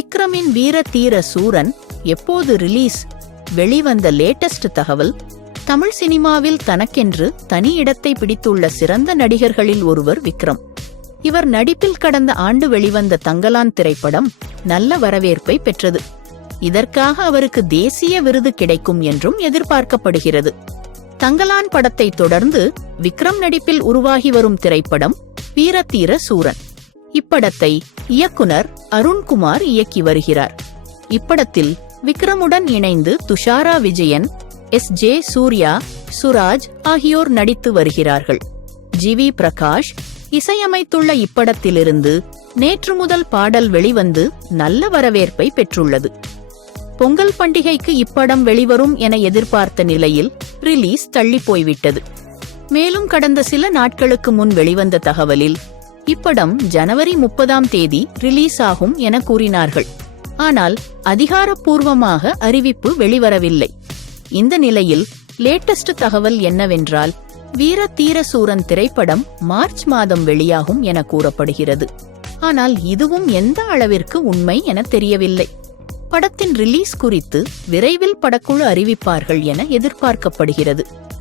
விக்ரமின் வீர தீர சூரன் எப்போது ரிலீஸ்? வெளிவந்த லேட்டஸ்ட் தகவல். தமிழ் சினிமாவில் தனக்கென்று தனி இடத்தை பிடித்துள்ள சிறந்த நடிகர்களில் ஒருவர் விக்ரம். இவர் நடிப்பில் கடந்த ஆண்டு வெளிவந்த தங்கலான் திரைப்படம் நல்ல வரவேற்பை பெற்றது. இதற்காக அவருக்கு தேசிய விருது கிடைக்கும் என்றும் எதிர்பார்க்கப்படுகிறது. தங்கலான் படத்தை தொடர்ந்து விக்ரம் நடிப்பில் உருவாகி வரும் திரைப்படம் வீரதீர சூரன். இப்படத்தை இயக்குனர் அருண்குமார் இயக்கி வருகிறார். இப்படத்தில் விக்ரமுடன் இணைந்து துஷாரா விஜயன், எஸ்.ஜே. சூர்யா, சுராஜ் ஆகியோர் நடித்து வருகிறார்கள். ஜி.வி. பிரகாஷ் இசையமைத்துள்ள இப்படத்திலிருந்து நேற்று முதல் பாடல் வெளிவந்து நல்ல வரவேற்பை பெற்றுள்ளது. பொங்கல் பண்டிகைக்கு இப்படம் வெளிவரும் என எதிர்பார்த்த நிலையில் ரிலீஸ் தள்ளி போய்விட்டது. மேலும் கடந்த சில நாட்களுக்கு முன் வெளிவந்த தகவலில் இப்படம் ஜனவரி 30 ரிலீஸ் ஆகும் என கூறினார்கள். ஆனால் அதிகாரப்பூர்வமாக அறிவிப்பு வெளிவரவில்லை. இந்த நிலையில் லேட்டஸ்ட் தகவல் என்னவென்றால், வீர தீர சூரன் திரைப்படம் மார்ச் மாதம் வெளியாகும் என கூறப்படுகிறது. ஆனால் இதுவும் எந்த அளவிற்கு உண்மை என தெரியவில்லை. படத்தின் ரிலீஸ் குறித்து விரைவில் படக்குழு அறிவிப்பார்கள் என எதிர்பார்க்கப்படுகிறது.